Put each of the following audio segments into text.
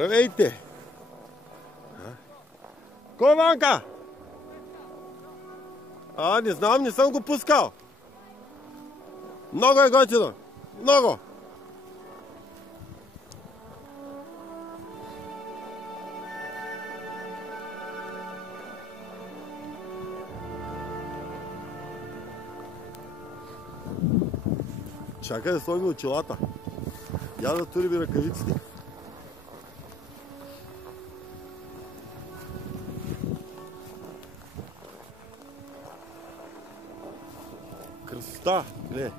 Здравейте! Кой Ванка? Не знам, не съм го пускал. Много е готино. Много! Чакай да сложим очилата. Я да тури ми ръкавиците. Красота! Гледай!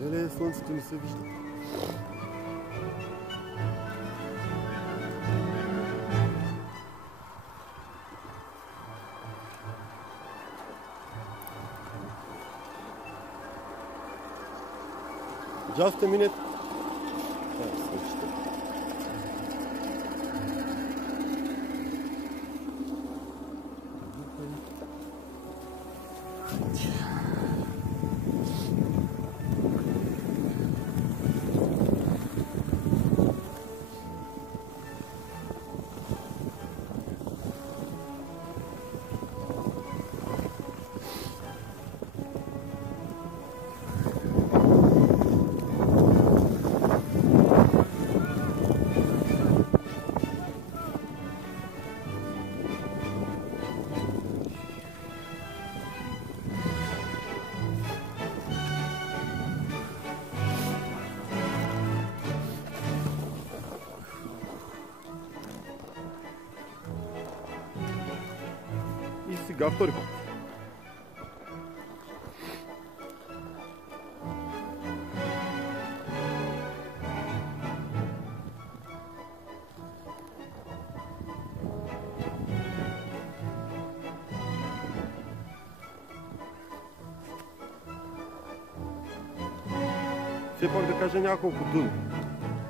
Леле, слънцето не се вижда. Just a minute. И сега втори път. Все пак да кажа няколко думи.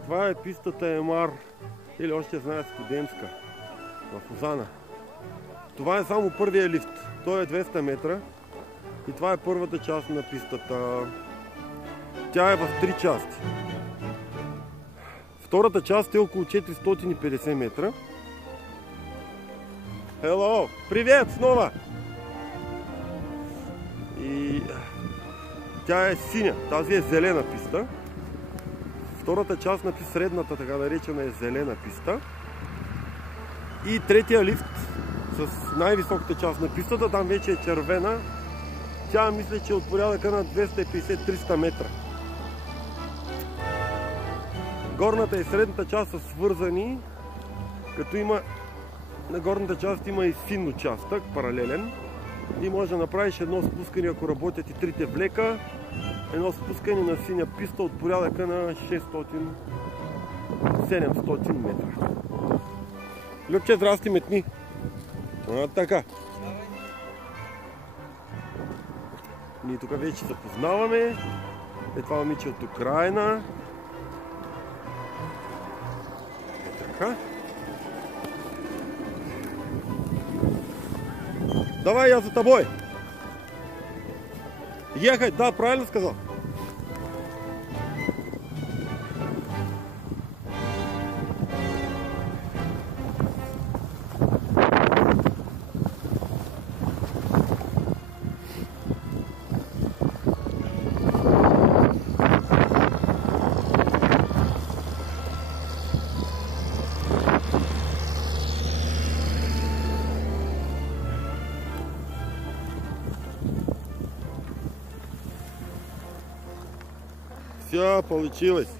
Това е пистата Емар, или още знае Студентска, в Лозана. Това е само първия лифт. Той е 200 метра и това е първата част на пистата. Тя е в 3 части. Втората част е около 450 метра. Hello! Привет снова! И тя е синя, тази е зелена писта. Втората част на средната, така наречена, е зелена писта. И третия лифт с най-високата част на пистата, там вече е червена. Тя мисля, че е от порядъка на 250-300 метра. Горната и средната част са свързани, като има на горната част има и син участък, паралелен. И може да направиш едно спускане, ако работят и трите влека, едно спускане на синя писта от порядъка на 600-700 метра. Любче, здрасти, метни! Така. Ние тук вече се познаваме. Е това момиче от Украина. Е така. Давай, я за тобой. Ехать, да, правильно сказал? Все получилось.